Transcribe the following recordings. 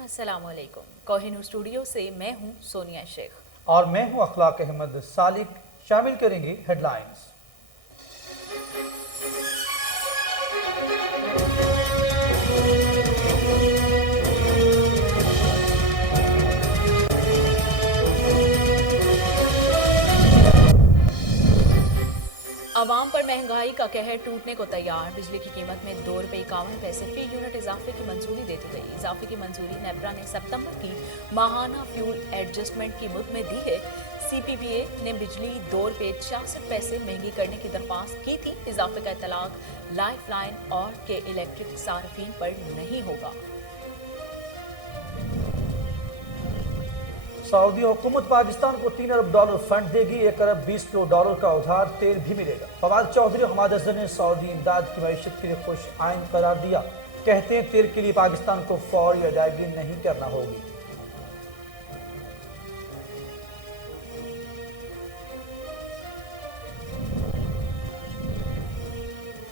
नाज़रीन अस्सलाम वालेकुम। कोहिनूर स्टूडियो से मैं हूं सोनिया शेख और मैं हूं अखलाक अहमद सालिक। शामिल करेंगे हेडलाइंस। अवाम पर महंगाई का कहर टूटने को तैयार। बिजली की कीमत में ₹2.51 फी यूनिट इजाफे की मंजूरी दे दी गई। इजाफे की मंजूरी नेपरा ने सितंबर की माहाना फ्यूल एडजस्टमेंट की मुद्द में दी है। CPPA ने बिजली ₹2.66 महंगी करने की दरख्वास्त की थी। इजाफे का इतलाक लाइफ लाइन और के इलेक्ट्रिक सार्फिन पर नहीं होगा। सऊदी हुकूमत पाकिस्तान को $3 अरब फंड देगी। $1 अरब 20 करोड़ डॉलर का उधार तेल भी मिलेगा। फवाद चौधरी और हमाद अजहर ने सऊदी इमदाद की मईशत के लिए खुश आइन करार दिया। कहते हैं तेल के लिए पाकिस्तान को फौरी अदायगी नहीं करना होगी।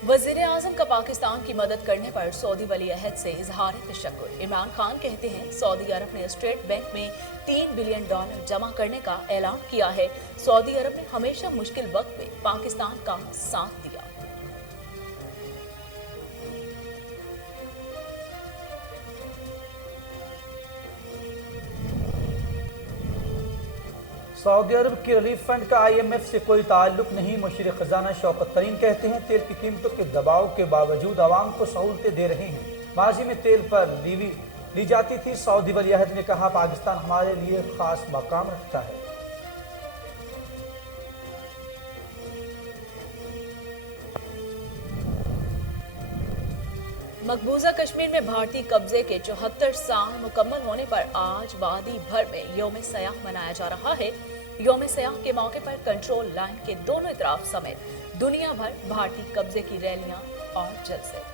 वज़ीर आज़म का पाकिस्तान की मदद करने पर सऊदी वली अहद से इजहार तशक्कुर। इमरान खान कहते हैं सऊदी अरब ने स्टेट बैंक में $3 बिलियन जमा करने का ऐलान किया है। सऊदी अरब ने हमेशा मुश्किल वक्त में पाकिस्तान का साथ दिया। सऊदी अरब के रिलीफ फंड का IMF से कोई ताल्लुक नहीं। मुशीर खजाना शौकत तरीन कहते हैं तेल की कीमतों के दबाव के बावजूद आवाम को सहूलतें दे रहे हैं। माजी में तेल पर ली जाती थी। सऊदी वली अहद ने कहा पाकिस्तान हमारे लिए खास मकाम रखता है। मकबूजा कश्मीर में भारतीय कब्जे के 74 साल मुकम्मल होने पर आज वादी भर में यौम सयाह मनाया जा रहा है। यौम सयाह के मौके पर कंट्रोल लाइन के दोनों तरफ समेत दुनिया भर भारतीय कब्जे की रैलियां और जलसे।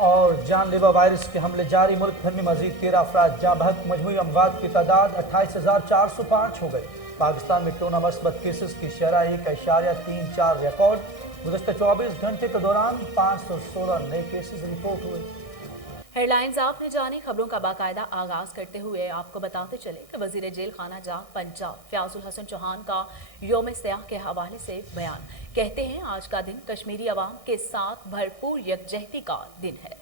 और जानलेवा वायरस के हमले जारी। मुल्क भर में मजीद 13 अफराद जाँ बहक। मजमूई अमवात की तादाद 28,405 हो गई। पाकिस्तान में कोरोना मस्बत केसेस की शरह 1.34 रिकॉर्ड। गुज़श्ता 24 घंटे के दौरान 516 नए केसेस रिपोर्ट हुए। हेडलाइंस आपने जानी। खबरों का बाकायदा आगाज करते हुए आपको बताते चले कि वजीर जेल खाना जाग पंजाब फयाजुल हसन चौहान का यौम सयाह के हवाले से बयान। कहते हैं आज का दिन कश्मीरी अवाम के साथ भरपूर यकजहती का दिन है।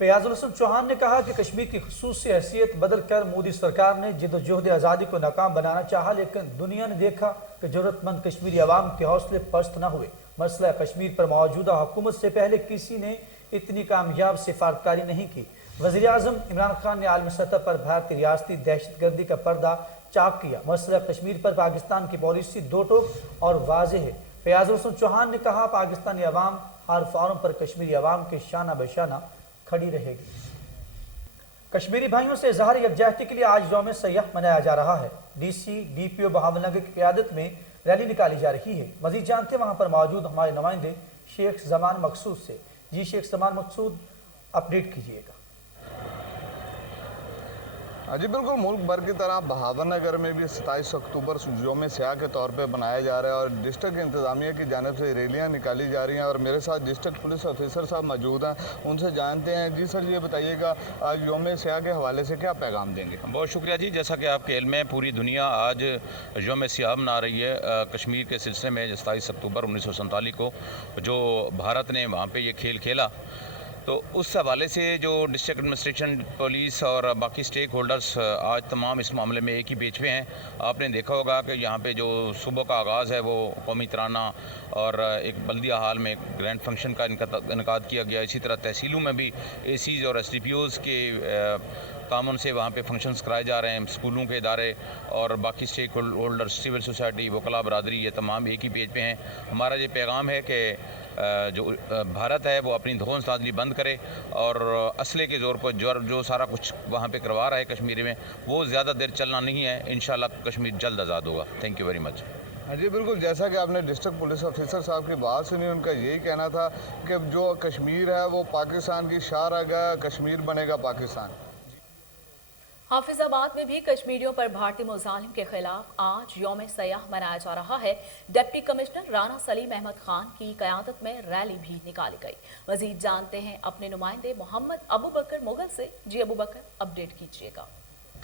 फयाजुल हसन चौहान ने कहा कि कश्मीर की खुसूसी हैसियत बदल कर मोदी सरकार ने जिद्दोजहद आज़ादी को नाकाम बनाना चाहा, लेकिन दुनिया ने देखा कि जरूरतमंद कश्मीरी अवाम के हौसले पस्त न हुए। मसला कश्मीर पर मौजूदा हुकूमत से पहले किसी ने इतनी कामयाब सिफारतकारी नहीं की। वज़ीर आज़म इमरान खान ने आलमी सतह पर भारतीय रियासती दहशतगर्दी का पर्दा चाक किया। मसला कश्मीर पर पाकिस्तान की पॉलिसी दो टोक और वाज़ेह है। फयाजुल हसन चौहान ने कहा पाकिस्तानी अवाम हर फॉरम पर कश्मीरी अवाम के शाना बशाना खड़ी रहेगी। कश्मीरी भाइयों से इजहार यकजहती के लिए आज यौम सयाह मनाया जा रहा है। DC DPO बहावलनगर की क़यादत में रैली निकाली जा रही है। मजीद जानते वहाँ पर मौजूद हमारे नुमाइंदे शेख जमान मकसूद से। जी शेख जमान मकसूद, अपडेट कीजिएगा। जी बिल्कुल, मुल्क भर की तरह बहावलनगर में भी 27 अक्टूबर यौम सयाह के तौर पे मनाया जा रहा है और डिस्ट्रिक्ट इंतज़ामिया की जानिब से रैलियाँ निकाली जा रही हैं। और मेरे साथ डिस्ट्रिक्ट पुलिस ऑफिसर साहब मौजूद हैं, उनसे जानते हैं। जी सर, ये बताइएगा आज यौम सयाह के हवाले से क्या पैगाम देंगे? बहुत शुक्रिया जी। जैसा कि आपके इल्म है पूरी दुनिया आज यौम सयाह मना रही है कश्मीर के सिलसिले में। 27 अक्टूबर 1947 को जो भारत ने वहाँ पर ये खेल खेला, तो उस हवाले से जो डिस्ट्रिक्ट एडमिनिस्ट्रेशन, पुलिस और बाकी स्टेक होल्डर्स आज तमाम इस मामले में एक ही पेज पे हैं। आपने देखा होगा कि यहाँ पे जो सुबह का आगाज़ है वो कौमी तराना और एक बल्दिया हाल में ग्रैंड फंक्शन का इनकाद किया गया। इसी तरह तहसीलों में भी ACs और SDPOs के तामुन से वहाँ पे फंक्शंस कराए जा रहे हैं। स्कूलों के इदारे और बाकी स्टेक होल्डर्स, सिविल सोसाइटी, वकला बरादरी, ये तमाम एक ही पेज पे हैं। हमारा ये पैगाम है कि जो भारत है वो अपनी धोखाधड़ी बंद करे और असले के ज़ोर पर जो सारा कुछ वहाँ पे करवा रहा है कश्मीर में, वो ज़्यादा देर चलना नहीं है। इंशाल्लाह कश्मीर जल्द आज़ाद होगा। Thank you very much. हाँ जी बिल्कुल, जैसा कि आपने डिस्ट्रिक्ट पुलिस ऑफिसर साहब की बात सुनी, उनका यही कहना था कि जो कश्मीर है वो पाकिस्तान की शाह रह गया, कश्मीर बनेगा पाकिस्तान। हाफिजाबाद में भी कश्मीरियों पर भारतीय मुजालिम के खिलाफ आज यौम सयाह मनाया जा रहा है। डिप्टी कमिश्नर राना सलीम अहमद खान की क़यादत में रैली भी निकाली गई। मजीद जानते हैं अपने नुमाइंदे मोहम्मद अबू बकर मुगल से। जी अबू बकर, अपडेट कीजिएगा।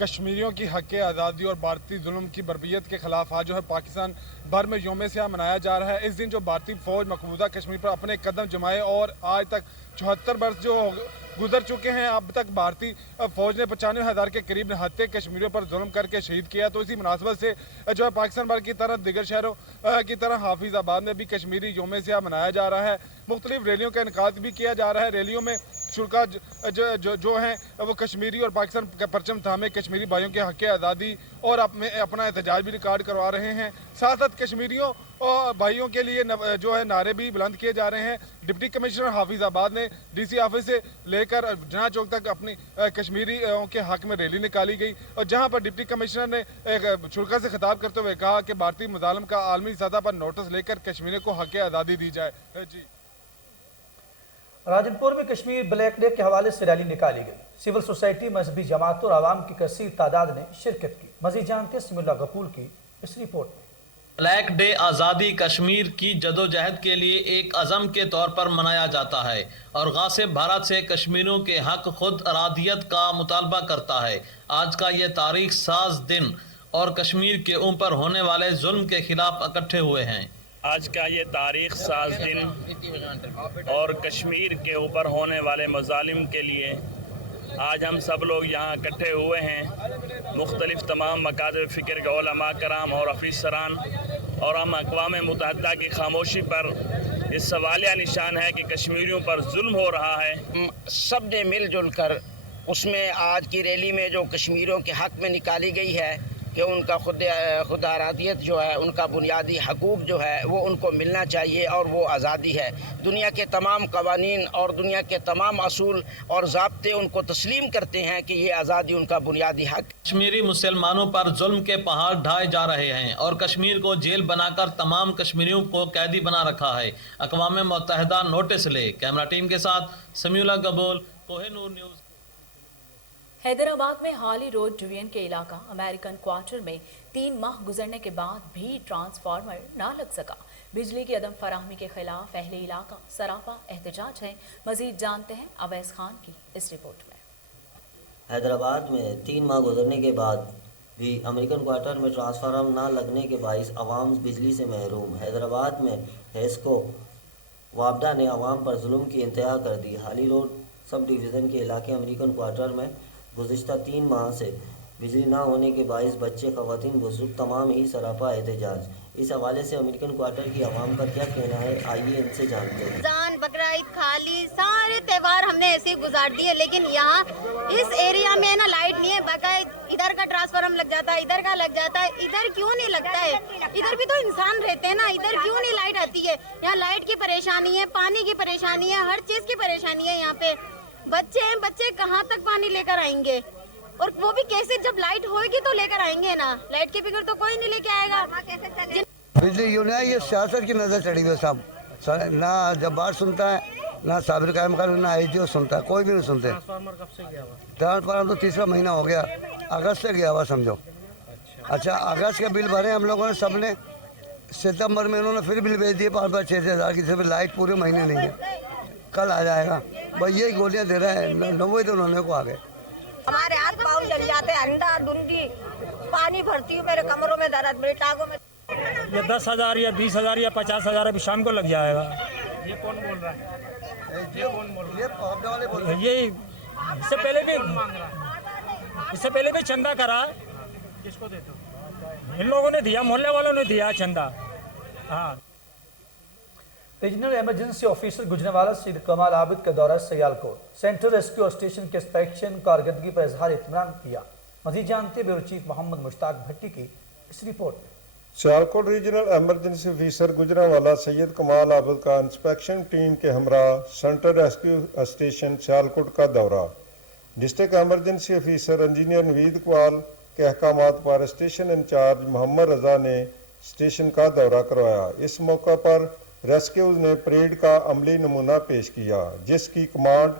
कश्मीरियों की हक़ आज़ादी और भारतीय जुल्म की बर्बियत के खिलाफ आज जो है पाकिस्तान भर में यौम सयाह मनाया जा रहा है। इस दिन जो भारतीय फौज मकबूजा कश्मीर पर अपने कदम जमाए और आज तक 74 वर्ष जो गुजर चुके हैं, अब तक भारतीय फौज ने 95,000 के करीब निहत्थे कश्मीरियों पर जुल्म करके शहीद किया। तो इसी मुनासबत से जो है पाकिस्तान भर की तरह दिगर शहरों की तरह हाफिजाबाद में भी कश्मीरी यौम सयाह मनाया जा रहा है। मुख्तलिफ रैलियों का इनकाद भी किया जा रहा है। रैलियों में शुरा जो हैं वो कश्मीरी और पाकिस्तान का परचम थामे कश्मीरी भाइयों के हक़ आज़ादी और अपना एहतजाज भी रिकॉर्ड करवा रहे हैं। साथ साथ कश्मीरियों और भाइयों के लिए जो है नारे भी बुलंद किए जा रहे हैं। डिप्टी कमिश्नर हाफिजाबाद ने DC ऑफिस से लेकर जना चौक तक अपनी कश्मीरियों के हक़ में रैली निकाली गई और जहां पर डिप्टी कमिश्नर ने एक शुरा से खिताब करते हुए कहा कि भारतीय मुजालिम का आलमी सतह पर नोटिस लेकर कश्मीरियों को हक़ आज़ादी दी जाए। जी, राजनपुर में कश्मीर ब्लैक डे के हवाले से रैली निकाली गई। सिविल सोसाइटी, मजहबी जमातों और आवाम की कसीर तादाद ने शिरकत की। मजीद जानते हैं समीउल्लाह गफूर की इस रिपोर्ट में। ब्लैक डे आज़ादी कश्मीर की जदोजहद के लिए एक अज़म के तौर पर मनाया जाता है और गासिब भारत से कश्मीरियों के हक खुद अरादियत का मुतालबा करता है। आज का ये तारीख साज दिन और कश्मीर के ऊपर होने वाले जुल्म के खिलाफ इकट्ठे हुए हैं। आज का ये तारीख साज दिन और कश्मीर के ऊपर होने वाले मजालिम के लिए आज हम सब लोग यहाँ इकट्ठे हुए हैं। मुख्तलिफ तमाम मकाज़िब फ़िक्र के उलमा कराम और अफीसरान और हम अक़वाम मुत्तहिदा की खामोशी पर इस सवालिया निशान है कि कश्मीरियों पर जुल्म हो रहा है। सब ने मिलजुल कर उसमें आज की रैली में जो कश्मीरियों के हक़ में निकाली गई है कि उनका खुद आरादियत जो है, उनका बुनियादी हकूक़ जो है वो उनको मिलना चाहिए और वो आज़ादी है। दुनिया के तमाम कवानीन और दुनिया के तमाम असूल और ज़ाब्ते उनको तस्लीम करते हैं कि ये आज़ादी उनका बुनियादी हक। कश्मीरी मुसलमानों पर जुल्म के पहाड़ ढाए जा रहे हैं और कश्मीर को जेल बनाकर तमाम कश्मीरियों को कैदी बना रखा है। अक़वाम मुत्तहिदा नोटिस ले। कैमरा टीम के साथ समीउल्लाह गबूल, कोहिनूर न्यूज़। हैदराबाद में हाली रोड डिवीजन के इलाका अमेरिकन क्वार्टर में 3 माह गुजरने के बाद भी ट्रांसफार्मर ना लग सका। बिजली की अदम फराहमी के खिलाफ अहले इलाका सरापा एहतजाज है। मजीद जानते हैं अवैस खान की इस रिपोर्ट में। हैदराबाद में 3 माह गुजरने के बाद भी अमेरिकन क्वार्टर में ट्रांसफार्मर ना लगने के बाइस अवाम बिजली से महरूम। हैदराबाद में हेस्को वापडा ने अवाम पर जुल्म की इंतहा कर दी। हाली रोड सब डिवीज़न के इलाके अमेरिकन क्वार्टर में गुज़िश्ता 3 माह से बिजली ना होने के बाइस बच्चे, ख़वातीन, बुजुर्ग तमाम ही सरापा एहतजाज। इस हवाले से अमेरिकन क्वार्टर की आवाम का क्या कहना है, आइए इनसे जानते हैं। रमज़ान, बकरीद, खाली सारे त्यौहार हमने ऐसे ही गुजार दिए, लेकिन यहाँ इस एरिया में ना लाइट नहीं है। बाकायदा इधर का ट्रांसफार्मर लग जाता है, इधर का लग जाता है, इधर क्यों नहीं लगता है? इधर भी तो इंसान रहते हैं ना, इधर क्यों नहीं लाइट आती है? यहाँ लाइट की परेशानी है, पानी की परेशानी है, हर चीज़ की परेशानी है। यहाँ पे बच्चे हैं, बच्चे कहाँ तक पानी लेकर आएंगे? और वो भी कैसे? जब लाइट होगी तो लेकर आएंगे ना, लाइट के बगैर तो कोई नहीं लेके आएगा। बिजली यूनियन ये सियासत की नज़र चढ़ी हुई सब, ना जब्बार सुनता है, ना साबिर कायम खान, ना IGO सुनता है, कोई भी नहीं सुनते। ट्रांसफार्मर तो 3रा महीना हो गया, अगस्त से गया हुआ समझो। अच्छा, अगस्त के बिल भरे हम लोगों ने, सब ने। सितंबर में उन्होंने फिर बिल भेज दिए 5-5, 6-6 हज़ार की। सिर्फ लाइट पूरे महीने नहीं है, कल आ जाएगा। भाई यही गोलियां दे रहे हैं, 90 तो उन्होंने को आ गए। हमारे हाथ पाँव जल जाते, अंडा धुंधी, पानी भरती हूँ, मेरे कमरों में दर्द, मेरे टांगों में। ये 10,000 या 20,000 या 50,000 अभी शाम को लग जाएगा। ये कौन बोल रहा है? ये इससे पहले भी चंदा करा। किसको देते हो? इन लोगों ने दिया, मोहल्ले वालों ने दिया चंदा। हाँ। Regional emergency officer Gujranwala Saeed Kamal Abid का दौरा सियालकोट। सेंट्रल रेस्क्यू स्टेशन के इंस्पेक्शन कारकर्दगी पर इजहार इत्मीनान किया। मजीद जानते ब्यूरो चीफ मोहम्मद मुश्ताक भट्टी की इस रिपोर्ट में। Sialkot regional emergency officer Gujranwala Syed Kamal Abid का इंस्पेक्शन टीम के हमरा सेंट्रल रेस्क्यू स्टेशन सियालकोट का दौरा। District emergency officer engineer Naveed Iqbal के अहकामात पर स्टेशन इंचार्ज मोहम्मद रजा ने स्टेशन का दौरा करवाया। इस मौका पर रेस्क्यूज ने परेड का अमली नमूना पेश किया, जिसकी कमांड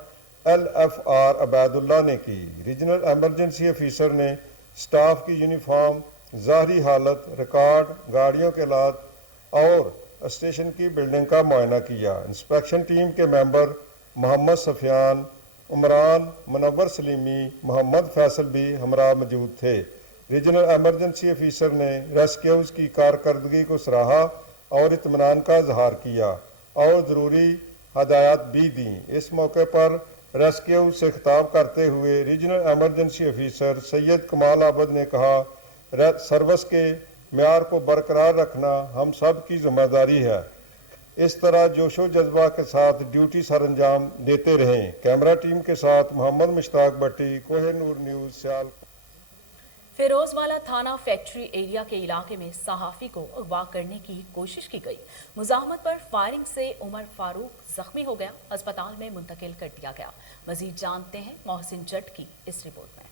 LFR عبیداللہ نے کی۔ ریجنل ایمرجنسی افیسر نے سٹاف کی یونیفارم، ظاہری حالت، ریکارڈ، گاڑیوں کے آلات اور اسٹیشن کی بلڈنگ کا معائنہ کیا۔ انسپیکشن ٹیم کے ممبر محمد سفیان، عمران، منور سلیمی، محمد فیصل بھی ہمراہ موجود تھے۔ ریجنل ایمرجنسی افیسر نے ریسکیوز کی کارکردگی کو سراہا اور اطمینان کا اظہار کیا اور ضروری ہدایات بھی دیں۔ اس موقع پر ریسکیو سے خطاب کرتے ہوئے ریجنل ایمرجنسی افیسر سید کمال عابد نے کہا، سروس کے معیار کو برقرار رکھنا ہم سب کی ذمہ داری ہے۔ اس طرح جوش و جذبہ کے ساتھ ڈیوٹی سر انجام دیتے رہیں۔ کیمرہ ٹیم کے ساتھ محمد مشتاق بٹی، کوہ نور نیوز، سیال۔ فیروز والا تھانہ فیکٹری ایریا کے علاقے میں صحافی کو اغوا کرنے کی کوشش کی گئی۔ مزاحمت پر فائرنگ سے عمر فاروق زخمی ہو گیا، ہسپتال میں منتقل کر دیا گیا۔ مزید جانتے ہیں محسن جٹ کی اس رپورٹ میں۔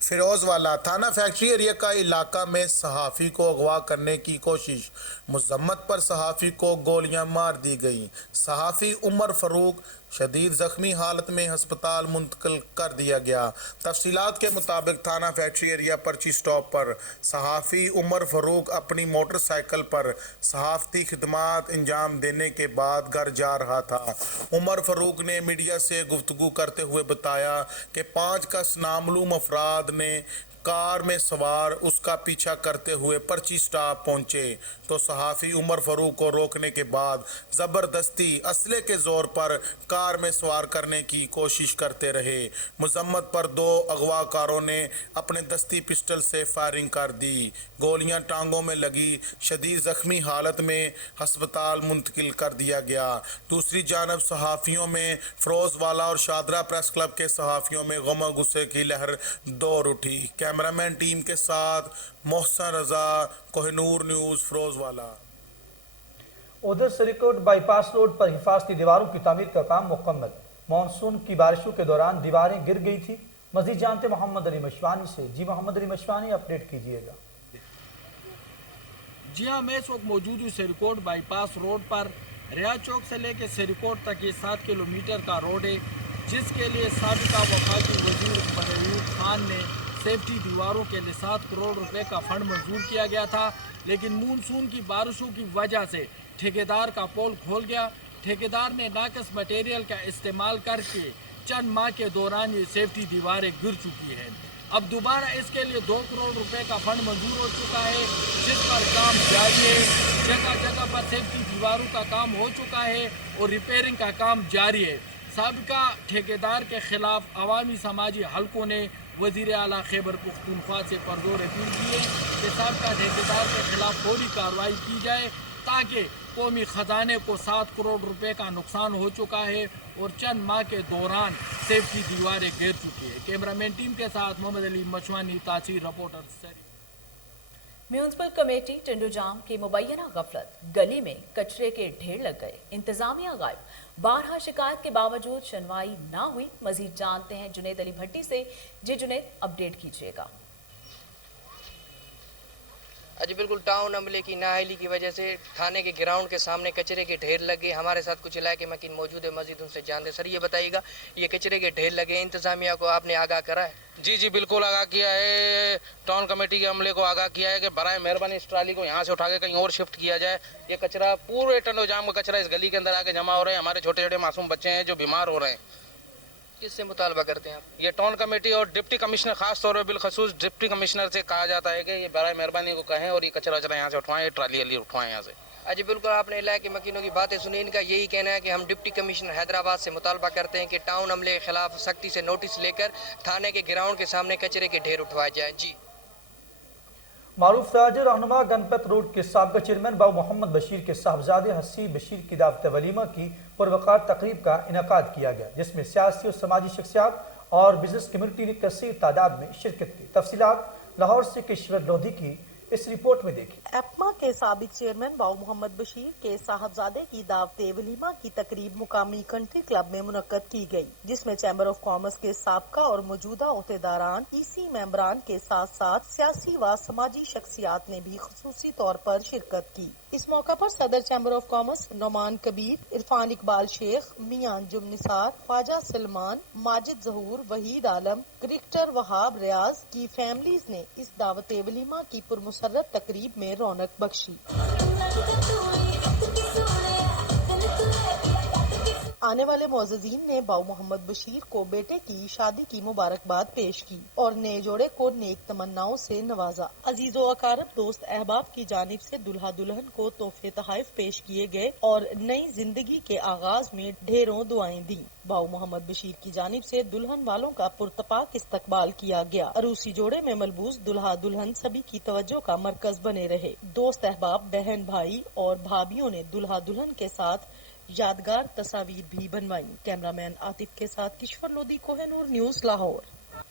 فیروز والا تھانہ فیکٹری ایریا کا علاقہ میں صحافی کو اغوا کرنے کی کوشش، مذمت پر صحافی کو گولیاں مار دی گئیں۔ صحافی عمر فاروق شدید زخمی حالت میں ہسپتال منتقل کر دیا گیا۔ تفصیلات کے مطابق تھانہ فیکٹری ایریا پرچی سٹاپ پر صحافی عمر فاروق اپنی موٹر سائیکل پر صحافتی خدمات انجام دینے کے بعد گھر جا رہا تھا۔ عمر فاروق نے میڈیا سے گفتگو کرتے ہوئے بتایا کہ 5 کس نامعلوم افراد نے کار میں سوار اس کا پیچھا کرتے ہوئے پرچی سٹاپ پہنچے تو صحافی عمر فاروق کو روکنے کے بعد زبردستی اسلحے کے زور پر کار میں سوار کرنے کی کوشش کرتے رہے۔ مذمت پر 2 اغوا کاروں نے اپنے دستی پسٹل سے فائرنگ کر دی۔ گولیاں ٹانگوں میں لگی، شدید زخمی حالت میں ہسپتال منتقل کر دیا گیا۔ دوسری جانب صحافیوں میں فیروز والا اور شادرہ پریس کلب کے صحافیوں میں غم و غصے کی لہر دور اٹھی۔ کیمرامین ٹیم کے ساتھ محسن رضا، کوہ نور نیوز، فیروز والا۔ ادھر سریکوٹ بائی پاس روڈ پر حفاظتی دیواروں کی تعمیر کا کام مکمل۔ مانسون کی بارشوں کے دوران دیواریں گر گئی تھی۔ مزید جانتے محمد علی مشوانی سے۔ جی محمد علی مشوانی، اپڈیٹ کیجیے گا۔ جی ہاں، میں اس وقت موجود ہوں سریکوٹ بائی پاس روڈ پر۔ ریاض چوک سے لے کے سریکوٹ تک یہ 7 کلومیٹر کا روڈ ہے، جس کے لیے سابقہ وفاقی وزیر ایوب خان نے سیفٹی دیواروں کے لیے 7 کروڑ روپے کا فنڈ منظور کیا گیا تھا، لیکن مونسون کی بارشوں کی وجہ سے ٹھیکیدار کا پول کھول گیا۔ ٹھیکیدار نے ناقص مٹیریل کا استعمال کر کے چند ماہ کے دوران یہ سیفٹی دیواریں گر چکی ہیں۔ اب دوبارہ اس کے لیے 2 کروڑ روپے کا فنڈ منظور ہو چکا ہے، جس پر کام جاری ہے۔ جگہ جگہ پر سیفٹی دیواروں کا کام ہو چکا ہے اور ریپیئرنگ کا کام جاری ہے۔ سابقہ ٹھیکیدار کے خلاف عوامی سماجی حلقوں نے وزیر اعلیٰ خیبر پختونخوا سے پرزور اپیل کی ہے کہ سابقہ ٹھیکیدار کے خلاف فوری کارروائی کی جائے، تاکہ قومی خزانے کو 7 کروڑ روپے کا نقصان ہو چکا ہے اور چند ماہ کے دوران سیفٹی دیواریں گر چکی ہے۔ کیمرامین ٹیم کے ساتھ محمد علی مشوانی، تاثیر رپورٹر سری۔ میونسپل کمیٹی ٹنڈو جام کی مبینہ غفلت، گلی میں کچرے کے ڈھیر لگ گئے، انتظامیہ غائب، بارہا شکایت کے باوجود سنوائی نہ ہوئی۔ مزید جانتے ہیں جنید علی بھٹی سے۔ جی جنید، اپڈیٹ کیجیے گا۔ جی بالکل، ٹاؤن عملے کی نااہلی کی وجہ سے تھانے کے گراؤنڈ کے سامنے کچرے کے ڈھیر لگے۔ ہمارے ساتھ کچھ علاقے مکین موجود ہے، مزید ان سے جانتے۔ سر یہ بتائیے گا، یہ کچرے کے ڈھیر لگے، انتظامیہ کو آپ نے آگاہ کرا ہے؟ جی بالکل آگاہ کیا ہے، ٹاؤن کمیٹی کے عملے کو آگاہ کیا ہے کہ برائے مہربانی اس ٹرالی کو یہاں سے اٹھا کے کہیں اور شفٹ کیا جائے۔ یہ کچرا پورے ٹنڈو جام کا کچرا اس گلی کے اندر آ کے جمع ہو رہے ہیں۔ ہمارے چھوٹے چھوٹے معصوم بچے ہیں جو بیمار ہو رہے ہیں۔ کس سے مطالبہ کرتے ہیں آپ؟ یہ ٹاؤن کمیٹی اور ڈپٹی کمشنر، خاص طور پہ بالخصوص ڈپٹی کمشنر سے کہا جاتا ہے کہ یہ برائے مہربانی کو کہیں اور یہ کچرا یہاں سے اٹھوائیں، ٹرالی علی اٹھوائیں یہاں سے۔ جی بالکل، آپ نے علاقے مکینوں کی باتیں سنی، ان کا یہی کہنا ہے کہ ہم ڈپٹی کمشنر حیدرآباد سے مطالبہ کرتے ہیں کہ ٹاؤن عملے کے خلاف سختی سے نوٹس لے کر تھانے کے گراؤنڈ کے سامنے کچرے کے ڈھیر اٹھوائے جائیں۔ جی معروف تاجر رہنما گنپت روڈ کے سابقہ چیئرمین باؤ محمد بشیر کے صاحبزادے حسیب بشیر کی دعوت ولیمہ کی پروقار تقریب کا انعقاد کیا گیا، جس میں سیاسی اور سماجی شخصیات اور بزنس کمیونٹی نے کثیر تعداد میں شرکت کی۔ تفصیلات لاہور سے کشور لودھی کی اس رپورٹ میں دیکھیں۔ एपमा के साबिक चेयरमैन बाऊ मोहम्मद बशीर के साहबजादे की दावते वलीमा की तकरीब मुकामी कंट्री क्लब में मुनक्कद की गई, जिसमें चैम्बर ऑफ कॉमर्स के साबका और मौजूदा ओहदेदारान, EC मेंबरान के साथ साथ सियासी व समाजी शख्सियात ने भी खुसूसी तौर पर शिरकत की। इस मौका पर सदर chamber of commerce Noman Kabir, Irfan Iqbal Sheikh, Mian Anjum Nisar, Khawaja Salman, Majid Zahoor, Waheed Alam, cricketer Wahab Riaz की फैमिलीज ने इस दावते वलीमा की पुरमुसर्रत तकरीब में रौनक बख्शी। आने वाले मुअज़्ज़िज़ीन ने बाऊ मोहम्मद बशीर को बेटे की शादी की मुबारकबाद पेश की और नए जोड़े को नेक तमन्नाओं से नवाजा। अजीजो अकारब, दोस्त अहबाब की जानिब से दुल्हा दुल्हन को तोहफे तोहफ़े पेश किए गए और नई जिंदगी के आगाज में ढेरों दुआएं दी। बाऊ मोहम्मद बशीर की जानिब से दुल्हन वालों का पुरतपाक इस्तकबाल किया गया। अरूसी जोड़े में मलबूस दुल्हा दुल्हन सभी की तवज्जो का मरकज बने रहे। दोस्त अहबाब, बहन भाई और भाभियों ने दुल्हा दुल्हन के साथ यादगार तस्वीर भी बनवाई। कैमरामैन आतिफ के साथ Kishore Lodhi, Kohinoor news, Lahore.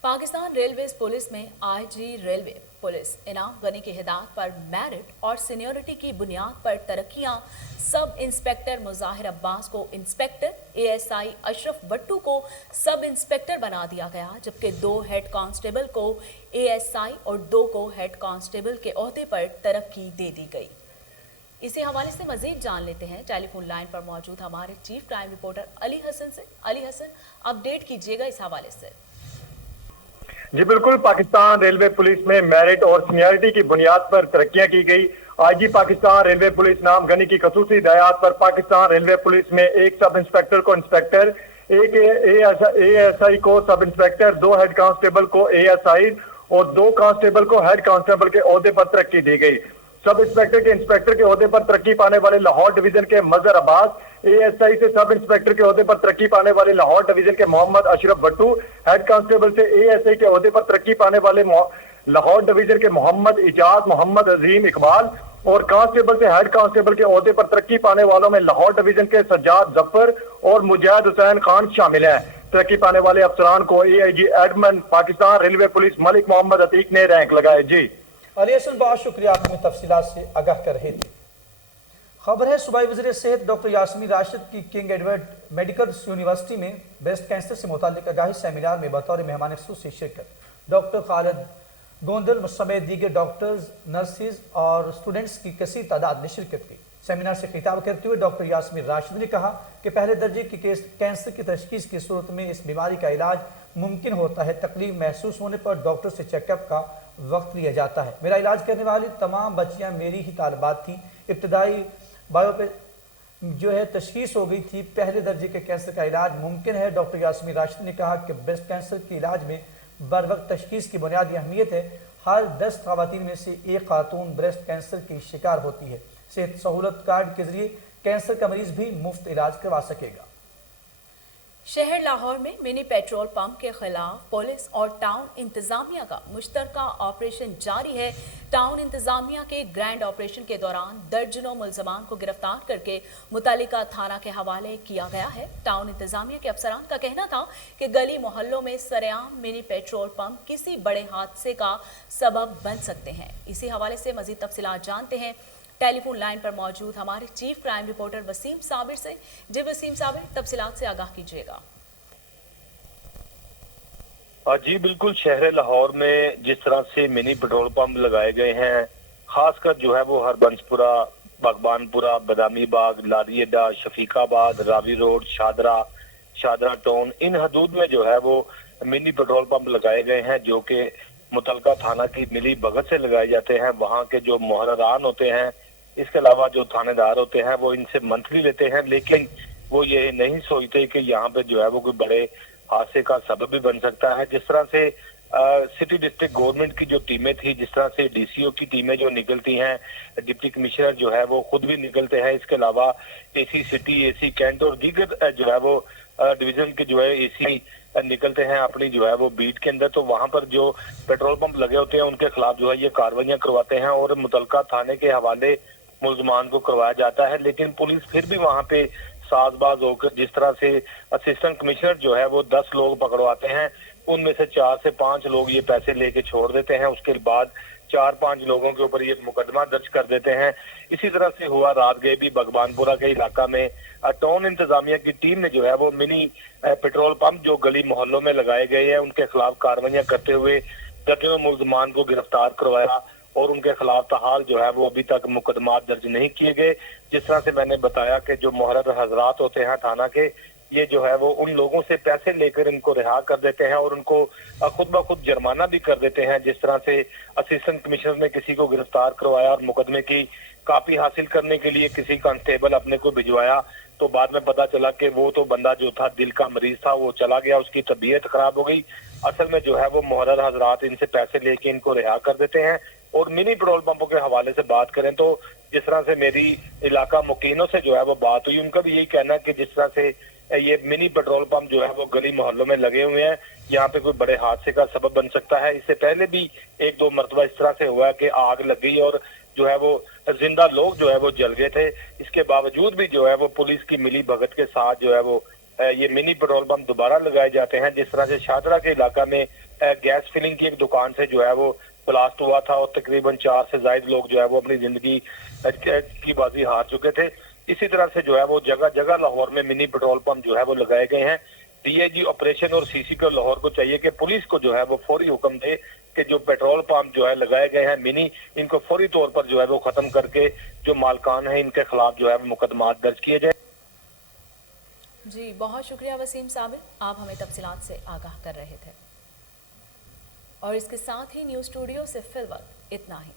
Pakistan railway police में IG railway police Inam Ghani की हिदायत पर मेरिट और सीनियरिटी की बुनियाद पर तरक्कियां, सब इंस्पेक्टर मुजाहिर अब्बास को इंस्पेक्टर, ASI अशरफ भट्टू को सब इंस्पेक्टर बना दिया गया, जबकि 2 हेड कांस्टेबल को ASI और 2 को हेड कांस्टेबल के ओहदे पर तरक्की दे दी गई। इसी हवाले से मजीद जान लेते हैं टेलीफोन लाइन पर मौजूद हमारे chief crime reporter Ali Hasan से। अली हसन, अपडेट कीजिएगा इस हवाले से। जी बिल्कुल, पाकिस्तान रेलवे पुलिस में मेरिट और सीनियरिटी की बुनियाद पर तरक्कियां की गई। IG पाकिस्तान रेलवे पुलिस नाम गनी की खसूसी हिदायत पर पाकिस्तान रेलवे पुलिस में एक सब इंस्पेक्टर को इंस्पेक्टर, एक ASI को सब इंस्पेक्टर, 2 हेड कांस्टेबल को ASI और 2 कांस्टेबल को हेड कांस्टेबल के ओहदे पर तरक्की दी गई। सब इंस्पेक्टर के इंस्पेक्टर के ओहदे पर तरक्की पाने वाले लाहौर डिवीजन के मजहर अब्बास, ASI से सब इंस्पेक्टर के ओहदे पर तरक्की पाने वाले लाहौर डिवीजन के मोहम्मद अशरफ भट्टू, हेड कांस्टेबल से ASI के ओहदे पर तरक्की पाने वाले लाहौर डिवीजन के मोहम्मद इजाज, मोहम्मद अजीम इकबाल और कांस्टेबल से हेड कांस्टेबल के ओहदे पर तरक्की पाने वालों में लाहौर डिवीजन के सज्जाद जफर और मुजाहिद हुसैन खान शामिल हैं। तरक्की पाने वाले अफसरान को AIG admin Pakistan railway police Malik Mohammad Atiq ने रैंक लगाए। जी अली हसन, बहुत शुक्रिया, आप हमें तफसीलात से आगाह कर रहे थे। खबर है सूबाई वज़ीर सेहत डॉक्टर यास्मीन राशिद की किंग एडवर्ड मेडिकल यूनिवर्सिटी में ब्रेस्ट कैंसर से मुताल्लिक आगाही सेमिनार में बतौर मेहमान ख़ुसूसी शिरकत। डॉक्टर खालिद गोंदल समेत दीगर डॉक्टर्स, नर्सिस और स्टूडेंट्स की कसीर तादाद ने शिरकत की। सेमिनार से खिताब करते हुए डॉक्टर यास्मीन राशिद ने कहा कि पहले दर्जे की कैंसर की तशखीस की सूरत में इस बीमारी का इलाज मुमकिन होता है। तकलीफ महसूस होने पर डॉक्टर से चेकअप का वक्त लिया जाता है। मेरा इलाज करने वाली तमाम बच्चियां मेरी ही तालिबात थी। इब्तदाई बायो पे जो है तशखीस हो गई थी। पहले दर्जे के कैंसर का इलाज मुमकिन है। डॉक्टर यास्मीन राशिद ने कहा कि ब्रेस्ट कैंसर के इलाज में बर वक्त तशखीस की बुनियादी अहमियत है। हर 10 खवातीन में से एक खातून ब्रेस्ट कैंसर की शिकार होती है। सेहत सहूलत कार्ड के जरिए कैंसर का मरीज भी मुफ्त इलाज करवा सकेगा। शहर लाहौर में मिनी पेट्रोल पंप के खिलाफ पुलिस और टाउन इंतजामिया का मुश्तरका ऑपरेशन जारी है। टाउन इंतजामिया के ग्रैंड ऑपरेशन के दौरान दर्जनों मुलजमान को गिरफ्तार करके मुतल्लिका थाना के हवाले किया गया है। टाउन इंतजामिया के अफसरान का कहना था कि गली मोहल्लों में सरेआम मिनी पेट्रोल पंप किसी बड़े हादसे का सबब बन सकते हैं। इसी हवाले से मजीद तफसीलात जानते हैं टेलीफोन लाइन पर मौजूद हमारे chief crime reporter Waseem Sabir से। जी वसीम साबिर, तफसीलात से आगाह कीजिएगा। जी बिल्कुल, शहर लाहौर में जिस तरह से मिनी पेट्रोल पंप लगाए गए हैं, खासकर जो है वो हरबंसपुरा, बागबानपुरा, बदामी बाग, लादियदा, शफीकाबाद, रावी रोड, शादरा टाउन, इन हदूद में जो है वो मिनी पेट्रोल पंप लगाए गए हैं जो कि मुतलका थाना की मिली भगत से लगाए जाते हैं। वहाँ के जो मुहर्ररान होते हैं, इसके अलावा जो थानेदार होते हैं, वो इनसे मंथली लेते हैं, लेकिन वो ये नहीं सोचते कि यहाँ पे जो है वो कोई बड़े हादसे का सबब भी बन सकता है। जिस तरह से सिटी डिस्ट्रिक्ट गवर्नमेंट की जो टीमें थी, जिस तरह से DCO की टीमें जो निकलती हैं, डिप्टी कमिश्नर जो है वो खुद भी निकलते हैं, इसके अलावा AC सिटी, AC कैंट और दीगर जो है वो डिवीजन के जो है AC निकलते हैं अपनी जो है वो बीट के अंदर। तो वहां पर जो पेट्रोल पंप लगे होते हैं उनके खिलाफ जो है ये कार्रवाइयां करवाते हैं और मुतलका थाने के हवाले मुलजमान को करवाया जाता है। लेकिन पुलिस फिर भी वहां पे साजबाज होकर, जिस तरह से असिस्टेंट कमिश्नर जो है वो 10 लोग पकड़वाते हैं, उनमें से 4 से 5 लोग ये पैसे लेके छोड़ देते हैं। उसके बाद 4-5 लोगों के ऊपर ये मुकदमा दर्ज कर देते हैं। इसी तरह से हुआ रात गए भी बगबानपुरा के इलाका में टाउन इंतजामिया की टीम ने जो है वो मिनी पेट्रोल पंप जो गली मोहल्लों में लगाए गए हैं उनके खिलाफ कार्रवाइयां करते हुए दर्जनों मुलजमान को गिरफ्तार करवाया और उनके खिलाफ ताहाल जो है वो अभी तक मुकदमा दर्ज नहीं किए गए। जिस तरह से मैंने बताया कि जो मुहर्रर हजरात होते हैं थाना के, ये जो है वो उन लोगों से पैसे लेकर इनको रिहा कर देते हैं और उनको खुद ब खुद जुर्माना भी कर देते हैं। जिस तरह से असिस्टेंट कमिश्नर ने किसी को गिरफ्तार करवाया और मुकदमे की कापी हासिल करने के लिए किसी कांस्टेबल अपने को भिजवाया, तो बाद में पता चला कि वो तो बंदा जो था दिल का मरीज था, वो चला गया, उसकी तबीयत खराब हो गई। असल में जो है वो मुहर्रर हजरात इनसे पैसे लेके इनको रिहा कर देते हैं। और मिनी पेट्रोल पंपों के हवाले से बात करें तो जिस तरह से मेरी इलाका मुकीनों से जो है वो बात हुई, उनका भी यही कहना है कि जिस तरह से ये मिनी पेट्रोल पंप जो है वो गली मोहल्लों में लगे हुए हैं, यहाँ पे कोई बड़े हादसे का सबब बन सकता है। इससे पहले भी 1-2 मरतबा इस तरह से हुआ है कि आग लग गई और जो है वो जिंदा लोग जो है वो जल गए थे। इसके बावजूद भी जो है वो पुलिस की मिली भगत के साथ जो है वो ये मिनी पेट्रोल पंप दोबारा लगाए जाते हैं। जिस तरह से शादरा के इलाका में गैस फिलिंग की एक दुकान से जो है वो ब्लास्ट हुआ था और तकरीबन 4 से ज्यादा लोग जो है वो अपनी जिंदगी की बाजी हार चुके थे। इसी तरह से जो है वो जगह जगह लाहौर में मिनी पेट्रोल पंप जो है वो लगाए गए हैं। डीआईजी ऑपरेशन और सीसीपी लाहौर को चाहिए कि पुलिस को जो है वो फौरी हुक्म दे कि जो पेट्रोल पंप जो है लगाए गए हैं मिनी, इनको फौरी तौर पर जो है वो खत्म करके जो मालकान है इनके खिलाफ जो है वो मुकदमा दर्ज किए जाए। जी बहुत शुक्रिया वसीम साबिर, आप हमें तफसीलात से आगाह कर रहे थे। और इसके साथ ही न्यूज़ स्टूडियो से फिलहाल इतना ही।